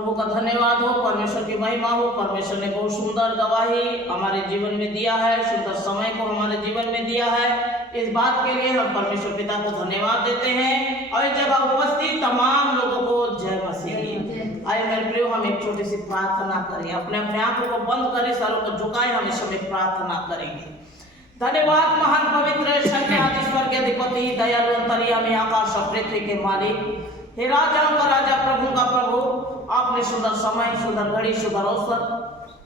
प्रभु का धन्यवाद हो, परमेश्वर की महिमा हो। परमेश्वर ने बहुत सुंदर गवाही हमारे जीवन में दिया है, सुंदर समय को हमारे जीवन में दिया है। इस बात के लिए हम परमेश्वर पिता को धन्यवाद देते हैं और इस जगह उपस्थित तमाम लोगों को जय मसीह। आइए मेरे प्रियो, हम एक छोटी सी प्रार्थना करें। अपने अपने आंखों को बंद करें, सरों को झुकाएं, हम इस समय प्रार्थना करेंगे। धन्यवाद महान पवित्र सर्वशक्तिमान के अधिपति, दयालु अंतर्यामी, आकाश और पृथ्वी के मालिक, हे राजाओं का राजा, प्रभु का प्रभु, आपने सुंदर समय, सुंदर घड़ी, सुंदर अवसर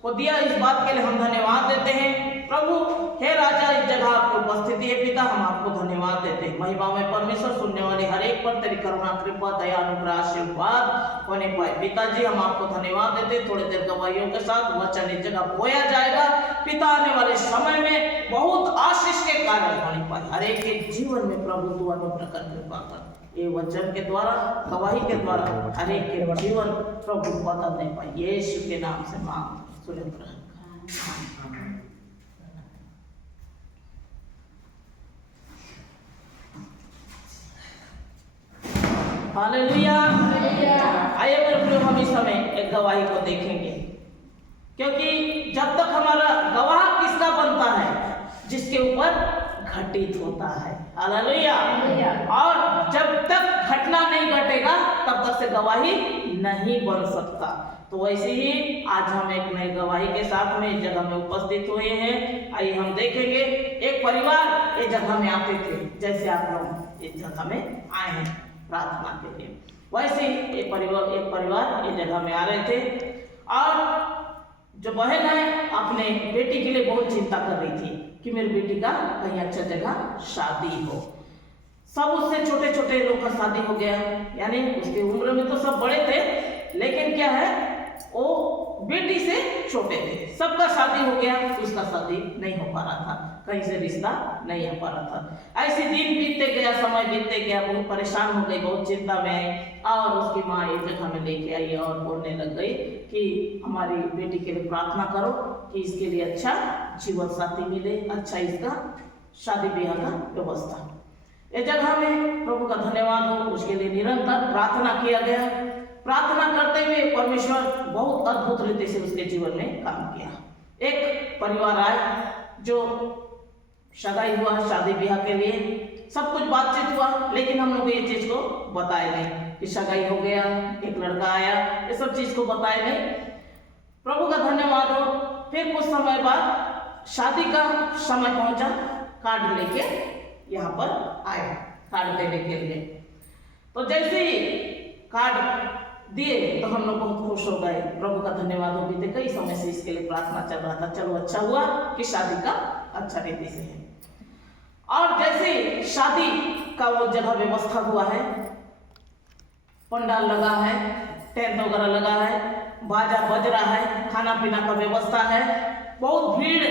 को दिया। इस बात के लिए हम धन्यवाद देते हैं प्रभु। हे राजा, इस जगह आपकी उपस्थिति है पिता, हम आपको धन्यवाद देते हैं। महिमा में परमेश्वर, सुनने वाले हर एक पर तेरी करुणा, कृपा, दया, अनुग्रह, आशीर्वाद होने पाए। पिताजी, हम आपको धन्यवाद देते हैं। थोड़ी देर गवाहियों के साथ वचन इस जगह बोया जाएगा पिता। आने वाले समय में बहुत आशीष के कारण होने पाए। हर एक के जीवन में प्रभु तू अनुग्रह कर, कृपा कर। ये वचन के द्वारा, गवाही के द्वारा हर एक के जीवन प्रभु बदलने पाए। यीशु के नाम से मांग सुने ग्रहण। हालेलुया। आइए मेरे प्रियो, हम इस समय एक गवाही को देखेंगे, क्योंकि जब तक हमारा गवाह किसका बनता है? जिसके ऊपर घटित होता है। हालेलुया। और जब तक घटना नहीं घटेगा तब तक से गवाही नहीं बन सकता। तो वैसे ही आज हम एक नई गवाही के साथ में इस जगह में उपस्थित हुए हैं। आइए हम देखेंगे। एक परिवार इस जगह में आते थे, जैसे आप लोग इस जगह में आए हैं प्रार्थना के लिए, वैसे ही एक परिवार इस जगह में आ रहे थे। और जो बहन है अपने बेटी के लिए बहुत चिंता कर रही थी कि मेरी बेटी का कहीं अच्छा जगह शादी हो। सब उससे छोटे छोटे लोग का शादी हो गया, यानी उसकी उम्र में तो सब बड़े थे, लेकिन क्या है, वो बेटी से छोटे थे। सबका शादी हो गया, उसका शादी नहीं हो पा रहा था, कहीं से रिश्ता नहीं आ पा रहा था। ऐसे दिन बीतते गया, समय बीतते गया, बहुत परेशान हो गई, बहुत चिंता में आई। और उसकी माँ एक जगह में लेके आई और बोलने लग गई कि हमारी बेटी के लिए प्रार्थना करो कि इसके लिए अच्छा जीवन साथी मिले, अच्छा इसका शादी ब्याह का व्यवस्था। इस जगह में प्रभु का धन्यवाद हो, उसके लिए निरंतर प्रार्थना किया गया। प्रार्थना करते हुए परमेश्वर बहुत अद्भुत रीति से उसके जीवन में काम किया। एक परिवार आया जो सगाई हुआ, शादी ब्याह के लिए सब कुछ बातचीत हुआ, लेकिन हम लोग ये चीज को बताए नहीं कि सगाई हो गया, एक लड़का आया, ये सब चीज को बताए नहीं। प्रभु का धन्यवाद हो। फिर कुछ समय बाद शादी का समय पहुंचा, कार्ड लेके यहाँ पर आए कार्ड देने के लिए। तो जैसे ही कार्ड दिए तो हम लोग बहुत खुश हो गए। प्रभु का धन्यवाद हो, बीते कई समय से इसके लिए प्रार्थना चल रहा था, चलो अच्छा हुआ कि शादी का अच्छा रीति से है। और जैसे शादी का वो जगह व्यवस्था हुआ है, पंडाल लगा है, टेंट वगैरह लगा है, बाजा बज रहा है, खाना पीना का व्यवस्था है, बहुत भीड़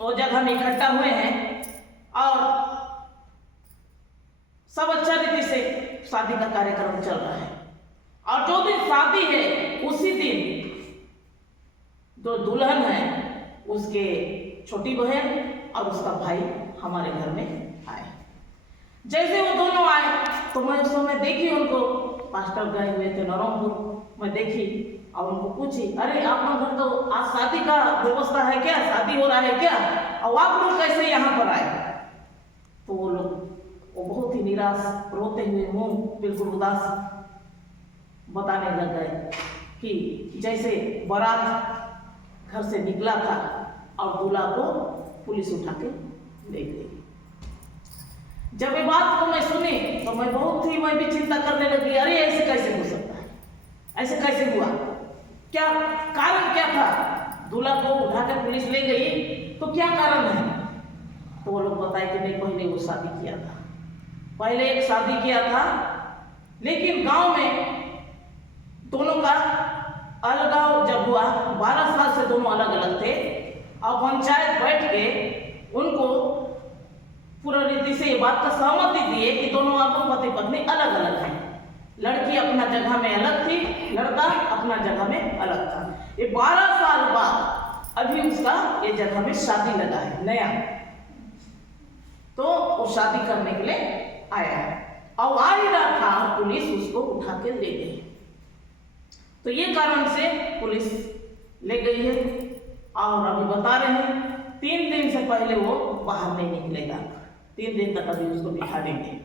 वो जगह में इकट्ठा हुए हैं और सब अच्छा रीति से शादी का कार्यक्रम चल रहा है। और जो दिन शादी है उसी दिन जो दुल्हन है उसके छोटी बहन और उसका भाई हमारे घर में आए। जैसे वो दोनों आए तो मैं उस समय देखी उनको, पास्टर गए हुए थे नरमपुर, मैं देखी और उनको पूछी, अरे आप लोग घर तो आज शादी का व्यवस्था है क्या, शादी हो रहा है क्या, और आप लोग कैसे यहाँ पर आए? तो वो लोग बहुत ही निराश, रोते हुए, मुंह बिल्कुल उदास बताने लग गए कि जैसे बारात घर से निकला था और दूल्हा को पुलिस उठा के ले गई। जब ये बात को मैं सुनी तो मैं भी चिंता करने लगी, अरे ऐसे कैसे हो सकता है, ऐसे कैसे हुआ, क्या कारण क्या था? दूल्हा को उठा के पुलिस ले गई तो क्या कारण है? तो वो लोग बताए कि नहीं, पहले वो शादी किया था, पहले एक शादी किया था, लेकिन गांव में दोनों का अलगाव जब हुआ, 12 साल से दोनों अलग अलग थे, और पंचायत बैठ के उनको पूरा रीति से ये बात का सहमति दिए कि दोनों आप पति पत्नी अलग अलग हैं। लड़की अपना जगह में अलग थी, लड़का अपना जगह में अलग था। ये 12 साल बाद अभी उसका ये जगह में शादी लगा है नया, तो वो शादी करने के लिए आया है और आ ही रहा था, पुलिस उसको उठा के ले गई। तो ये कारण से पुलिस ले गई है और अभी बता रहे हैं 3 दिन से पहले वो बाहर नहीं निकलेगा, 3 दिन तक अभी उसको बिठाएंगे।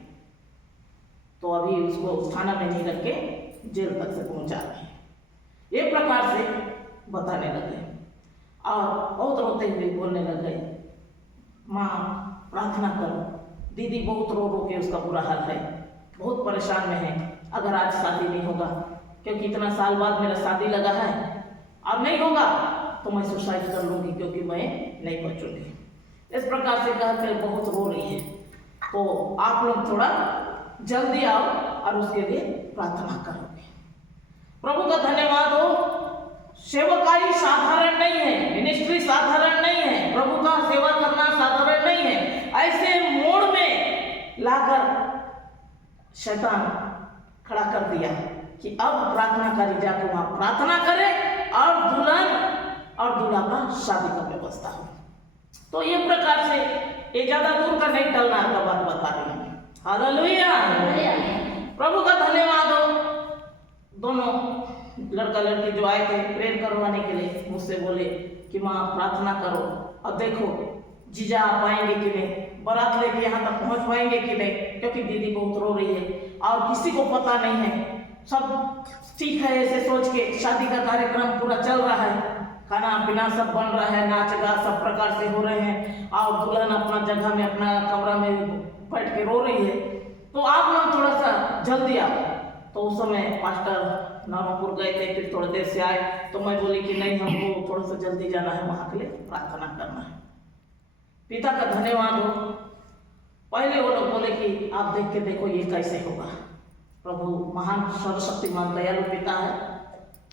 तो अभी उसको थाना में नहीं रख के जेल तक से पहुंचा रहे हैं। ये प्रकार से बताने लगे और बहुत रोते हुए बोलने लगे, माँ प्रार्थना करो, दीदी बहुत रो रो के उसका बुरा हाल है, बहुत परेशान में है। अगर आज शादी नहीं होगा, क्योंकि इतना साल बाद मेरा शादी लगा है, अब नहीं होगा तो मैं सुसाइड कर लूँगी, क्योंकि मैं नहीं बचूंगी। इस प्रकार से कहकर बहुत रो रही है। तो आप लोग थोड़ा जल्दी आओ और उसके लिए प्रार्थना करोगे। प्रभु का धन्यवाद हो। सेवकाई साधारण नहीं है, मिनिस्ट्री साधारण नहीं है, प्रभु का सेवा करना साधारण नहीं है। ऐसे मोड़ में लाकर शैतान खड़ा कर दिया कि अब प्रार्थना करी, जाकर वहां प्रार्थना करे और दुल्हन और दूल्हा का शादी का व्यवस्था हो। तो ये प्रकार से ये ज्यादा दूर का नहीं टलना का बात बता रही हूँ। हालेलुया, प्रभु का धन्यवाद हो। दोनों लड़का लड़की जो आए थे प्रेयर करवाने के लिए, मुझसे बोले कि माँ प्रार्थना करो, अब देखो जीजा आ पाएंगे कि नहीं, बारात लेके यहाँ तक पहुँच पाएंगे कि नहीं, क्योंकि दीदी बहुत रो रही है और किसी को पता नहीं है। सब ठीक है ऐसे सोच के शादी का कार्यक्रम पूरा चल रहा है, खाना पीना सब बन रहा है, नाच गान सब प्रकार से हो रहे हैं और दुल्हन अपना जगह में अपना कमरा में बैठ के रो रही है। तो आप लोग थोड़ा सा जल्दी आओ। तो उस समय पास्टर नारायणपुर गए थे, फिर थोड़ी देर से आए, तो मैं बोली कि नहीं हमको थोड़ा सा जल्दी जाना है, वहाँ के लिए प्रार्थना करना है। पिता का धन्यवाद हो। पहले वो लोग बोले कि आप देख के देखो ये कैसे होगा। प्रभु महान सर्वशक्तिमान दयालु पिता है,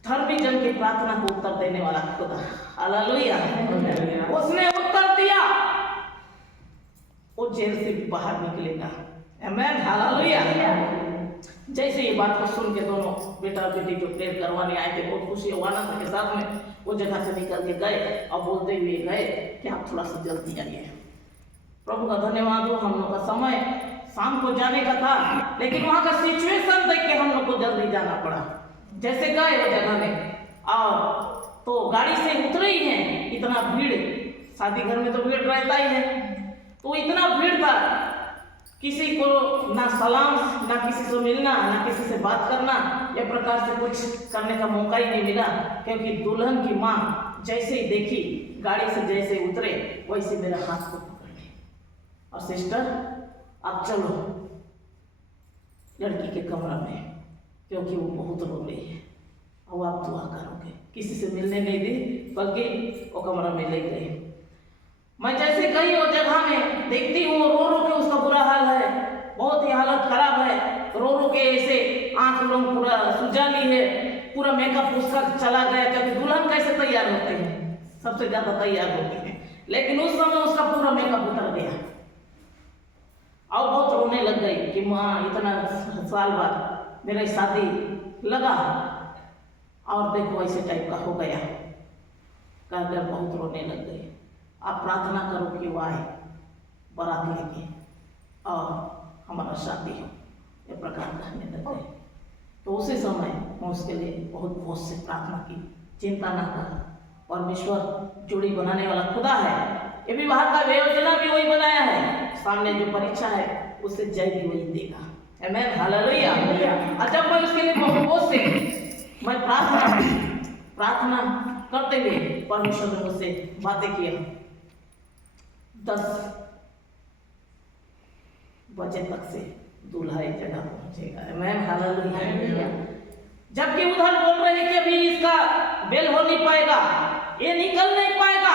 धर्मी जन की प्रार्थना को उत्तर देने वाला खुदा। हालेलुया, उसने उत्तर दिया, वो जेल से भी बाहर निकलेगा। आमीन, हालेलुया। जैसे ये बात को सुन के दोनों बेटा बेटी जो प्रेयर करवाने आए थे बहुत खुशी और आनंद के साथ में वो जगह से निकल के गए और बोलते हुए गए कि आप थोड़ा सा जल्दी आइए। प्रभु का धन्यवाद हो। हम लोग का समय शाम को जाने का था, लेकिन वहाँ का सिचुएशन देख के हम लोग को जल्दी जाना पड़ा। जैसे गए वो जगह में और तो गाड़ी से उतरे ही हैं, इतना भीड़, शादी घर में तो भीड़ रहता ही है, तो इतना भीड़ था, किसी को ना सलाम, ना किसी से मिलना, ना किसी से बात करना, या प्रकार से कुछ करने का मौका ही नहीं मिला। क्योंकि दुल्हन की माँ जैसे ही देखी, गाड़ी से जैसे उतरे, वैसे मेरा हाथ को पकड़ ली और सिस्टर आप चलो लड़की के कमरा में, क्योंकि वो बहुत रो रही है और आप दुआ करोगे। किसी से मिलने नहीं दी, बल्कि वो कमरा में ले गई। मैं जैसे गई वो जगह में देखती हूँ रो रो के उसका बुरा हाल है, बहुत ही हालत खराब है, रो रो के ऐसे आंख लोग पूरा सुजा ली है, पूरा मेकअप उसका चला गया। क्योंकि दुल्हन कैसे तैयार होते हैं, सबसे ज्यादा तैयार होती है, लेकिन उस समय उसका पूरा मेकअप उतर गया और बहुत रोने लग गई कि माँ इतना साल बाद मेरा शादी लगा और देखो ऐसे टाइप का हो गया, कहकर बहुत रोने लग गई। आप प्रार्थना करो कि वो आए बारात लेके और हमारा शादी हो, ये प्रकार कहने लग गए। तो उसी समय मैं उसके लिए बहुत से प्रार्थना की। चिंता ना कर, परमेश्वर जोड़ी बनाने वाला खुदा है, ये विवाह का योजना भी वही बनाया है, सामने जो परीक्षा है उससे जय भी वही देगा। आमीन, हालेलुया। और जब मैं उसके लिए बहुत से मैं प्रार्थना करते हुए परमेश्वर ने मुझसे बातें किया। 10 बजे तक से दूल्हा एक जगह पहुंचेगा। आमीन, हालेलुया। जबकि उधर बोल रहे हैं कि अभी इसका बेल हो नहीं पाएगा, ये निकल नहीं पाएगा,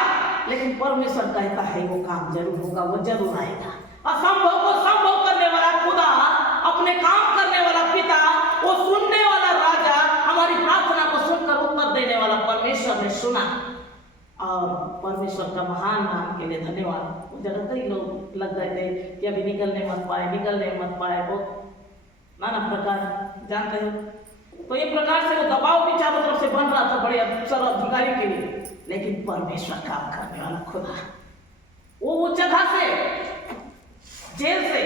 लेकिन परमेश्वर कहता है वो काम जरूर होगा, वो जरूर आएगा। असंभव को संभव करने वाला खुदा, अपने काम करने वाला पिता, वो सुनने वाला राजा, हमारी प्रार्थना को सुनकर उत्तर देने वाला परमेश्वर ने सुना और परमेश्वर का महान नाम के लिए धन्यवाद। उस जगह कई लोग लग गए थे कि अभी निकलने मत पाए, बहुत नाना प्रकार जानते हो। तो ये प्रकार से वो दबाव भी चारों तरफ से बन रहा था बड़े अफसर अधिकारी के लिए, लेकिन परमेश्वर काम करने वाला खुदा वो उस जगह से, जेल से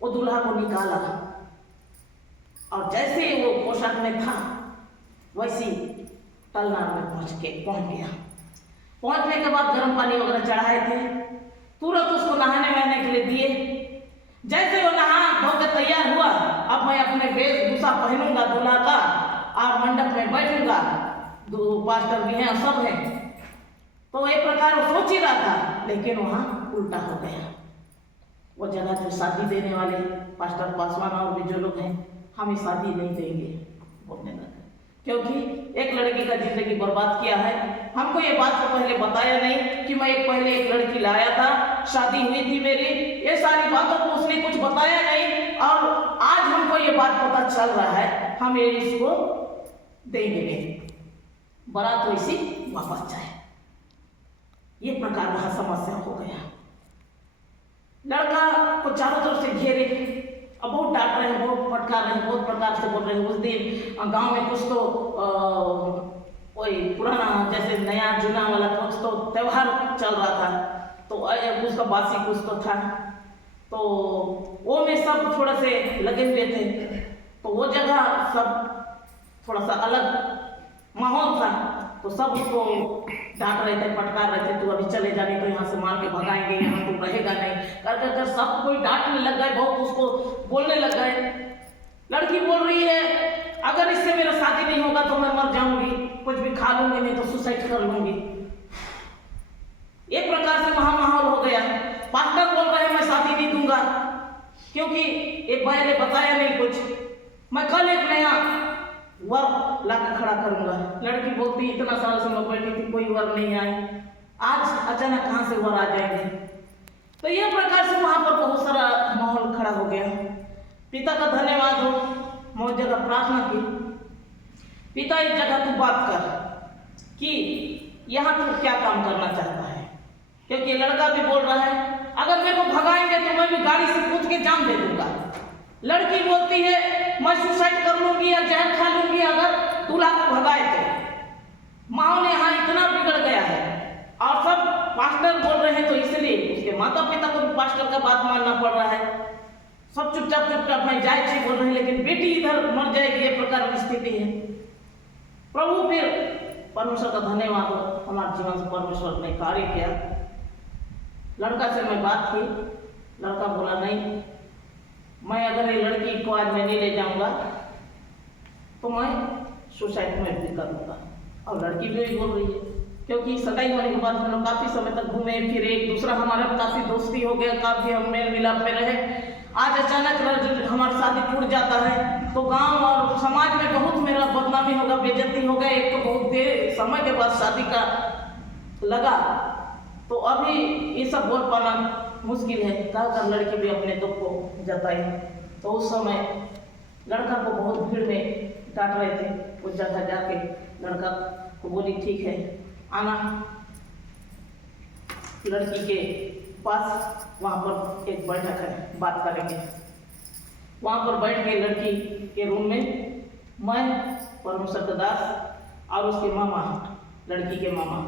वो दूल्हा को निकाला और जैसे वो पोशाक में था वैसी तलनार में पहुंच गया। पहुंचने के बाद गर्म पानी वगैरह चढ़ाए थे, तुरंत उसको नहाने वहाने के लिए दिए। जैसे वो नहा धो के तैयार हुआ, अब मैं अपने वेशभूषा पहनूंगा दूल्हा का और मंडप में बैठूंगा, दो पास्टर भी हैं, सब हैं। तो एक प्रकार वो सोच ही रहा था, लेकिन वहाँ उल्टा हो गया। वो जगह जो शादी देने वाले पास्टर पासवान और भी जो लोग हैं, हमें शादी नहीं देंगे बोलने लगे, क्योंकि एक लड़की का जिंदगी बर्बाद किया है। हमको ये बात तो पहले बताया नहीं कि मैं पहले एक लड़की लाया था, शादी हुई थी मेरी, ये सारी बातों को उसने कुछ बताया नहीं, और आज हमको ये बात पता चल रहा है, हम ये इसको देंगे, बारात वैसी वापस जाए। ये प्रकार वहां समस्या हो गया। लड़का को चारों तरफ से घेरे, अब बहुत डांट रहे हैं, बहुत फटकार रहे हैं, बहुत प्रकार से बोल रहे हैं। उस दिन गांव में कुछ तो वही पुराना जैसे नया जुना वाला कुछ तो त्योहार चल रहा था, तो उसका बासी कुछ तो था, तो वो में सब थोड़ा से लगे हुए थे। तो वो जगह सब थोड़ा सा अलग माहौल था, तो सब उसको डांट रहे थे, फटकार रहे थे, तू अभी चले जाने तो यहाँ से मार के भगाएंगे, यहाँ तू रहेगा नहीं कर सब कोई डांटने लग गए, बहुत उसको बोलने लग गए। लड़की बोल रही है, अगर इससे मेरा शादी नहीं होगा तो मैं मर जाऊंगी, कुछ भी खा लूंगी, नहीं तो सुसाइड कर लूंगी। एक प्रकार से वहां माहौल हो गया। पास्टर बोल रहे हैं मैं शादी नहीं दूंगा, क्योंकि एक भाई ने बताया नहीं कुछ, मैं कल एक नया वर लाकर खड़ा करूंगा। लड़की बोलती इतना साल से मैं बैठी थी, कोई वर नहीं आई, आज अचानक कहां से वर आ जाएंगे। तो यह प्रकार से वहां पर बहुत सारा माहौल खड़ा हो गया। पिता का धन्यवाद हो, मैं उस जगह प्रार्थना की, पिता इस जगह तू बात कर कि यहाँ तू क्या काम करना चाहता है, क्योंकि लड़का भी बोल रहा है अगर मेरे को भगाएंगे तो मैं भी गाड़ी से कूद के जान दे दूंगा। लड़की बोलती है मैं सुसाइड कर लूंगी या जहर खा लूंगी अगर दूल्हा को भगाए तो। माहौल यहाँ इतना बिगड़ गया है, और सब पास्टर बोल रहे हैं, तो इसलिए उसके माता पिता को भी पास्टर का बात मानना पड़ रहा है। सब चुपचाप मैं जाए छी बोल रहे हैं, लेकिन बेटी इधर मर जाएगी, ये प्रकार की स्थिति है। प्रभु फिर परमेश्वर का धन्यवाद हो, हमारे जीवन से परमेश्वर ने कार्य किया। लड़का से मैं बात की, लड़का बोला नहीं, मैं अगर ये लड़की को आज मैं नहीं ले जाऊंगा तो मैं सुसाइड में भी करूंगा। और लड़की भी बोल रही है, क्योंकि सगाई होने के बाद हम लोग काफी समय तक घूमे फिरे, एक दूसरा हमारा काफी दोस्ती हो गया, काफी हम मेल मिलाप में रहे। आज अचानक हमारा शादी टूट जाता है तो गांव और समाज में बहुत मेरा बदनामी होगा, बेइज्जती होगा। एक तो बहुत देर समय के बाद शादी का लगा, तो अभी ये सब बोल पाना मुश्किल है। कहकर लड़की भी अपने दुख को जताई। तो उस समय लड़का को बहुत भीड़ में डांट रहे थे, उस जगह जाके लड़का को बोली ठीक है आना लड़की के पास, वहाँ पर एक बैठक है, बात करेंगे। वहाँ पर बैठ के लड़की के रूम में मैं परमेश्वर का दास और उसके मामा, लड़की के मामा,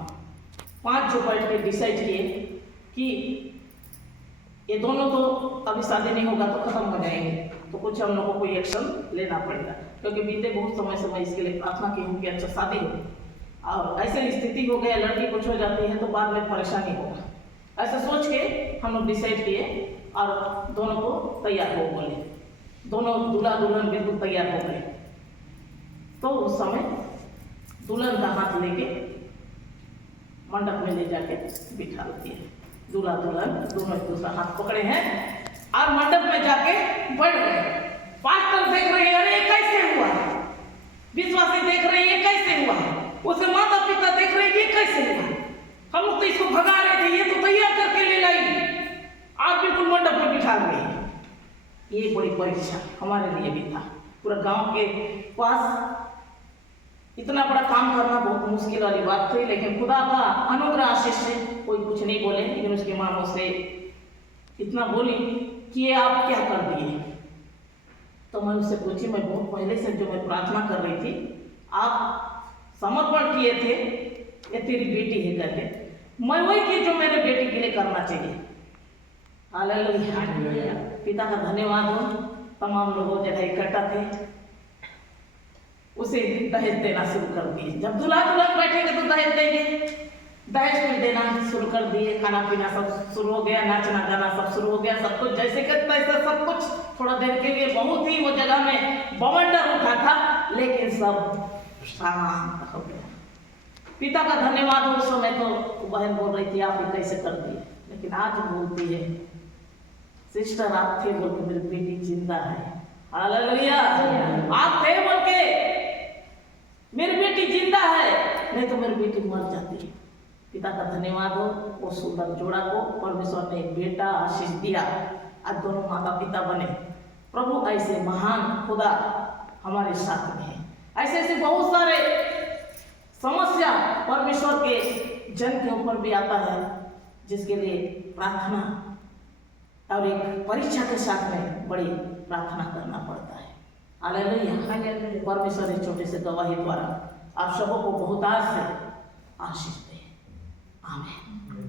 5 जो बैठ के डिसाइड किए कि ये दोनों तो अभी शादी नहीं होगा तो खत्म हो जाएंगे, तो कुछ हम लोगों को कोई एक्शन लेना पड़ेगा, क्योंकि बीते बहुत समय से मैं इसके लिए प्रार्थना की हूँ कि अच्छा शादी हो, और ऐसी स्थिति हो गया लड़की कुछ हो जाती है तो बाद में परेशानी होगा। ऐसा सोच के हम लोग डिसाइड किए और दोनों को तैयार हो बोले। दोनों दूल्हा दुल्हन बिल्कुल तैयार हो गए। तो उस समय दुल्हन का हाथ लेके मंडप में ले जाके बिठा दिए। दूल्हा दुल्हन दोनों एक दूसरा हाथ पकड़े हैं और मंडप में जाके बैठ गए। पास्टर देख रहे हैं, अरे कैसे हुआ, विश्वासी देख रहे हैं ये कैसे हुआ, उसके माता पिता देख रहे हैं ये कैसे हुआ, हम लोग तो इसको भगा रहे थे, ये तो तैयार करके ले लाई और बिल्कुल मंडप में बिठा गए। ये बड़ी परीक्षा हमारे लिए भी था। पूरा गांव के पास इतना बड़ा काम करना बहुत मुश्किल वाली बात थी, लेकिन खुदा का अनुग्रह आशीष से कोई कुछ नहीं बोले, लेकिन उसकी माँ मुझसे इतना बोली कि ये आप क्या कर दिए। तो मैं उससे पूछी, मैं बहुत पहले से जो मैं प्रार्थना कर रही थी, आप समर्पण किए थे ये तेरी बेटी है करके, मैं वही की जो मेरे बेटी के लिए करना चाहिए। हालेलुया, पिता का धन्यवाद हो। तमाम लोगों जगह इकट्ठा थे, उसी उसे दहेज देना शुरू कर दिए। जब दूल्हा दुल्हन बैठेंगे तो दहेज देंगे, दहेज फिर देना शुरू कर दिए। खाना पीना सब शुरू हो गया, नाचना गाना सब शुरू हो गया, सब कुछ जैसे कि तैसे सब कुछ। थोड़ा देर के लिए बहुत ही वो जगह में बवंडर उठा था, लेकिन सब शांत हो गया। पिता का धन्यवाद हो। उस समय तो बहन बोल रही थी आप ये कैसे कर दिए, लेकिन आज बोलती है सिस्टर आप थे बोल के मेरी बेटी जिंदा है। हालेलुया, आप थे बोल के मेरी बेटी जिंदा है, नहीं तो मेरी बेटी मर जाती है। पिता का धन्यवाद हो। वो सुंदर जोड़ा को परमेश्वर ने एक बेटा आशीष दिया, आज दोनों माता पिता बने। प्रभु ऐसे महान खुदा हमारे साथ में है। ऐसे ऐसे बहुत सारे समस्या परमेश्वर के जन के ऊपर भी आता है, जिसके लिए प्रार्थना और एक परीक्षा के साथ में बड़ी प्रार्थना करना पड़ता है। हालेलुया। परमेश्वर इस छोटे से गवाही द्वारा आप सबों को बहुतायत से आशीष दे। आमीन।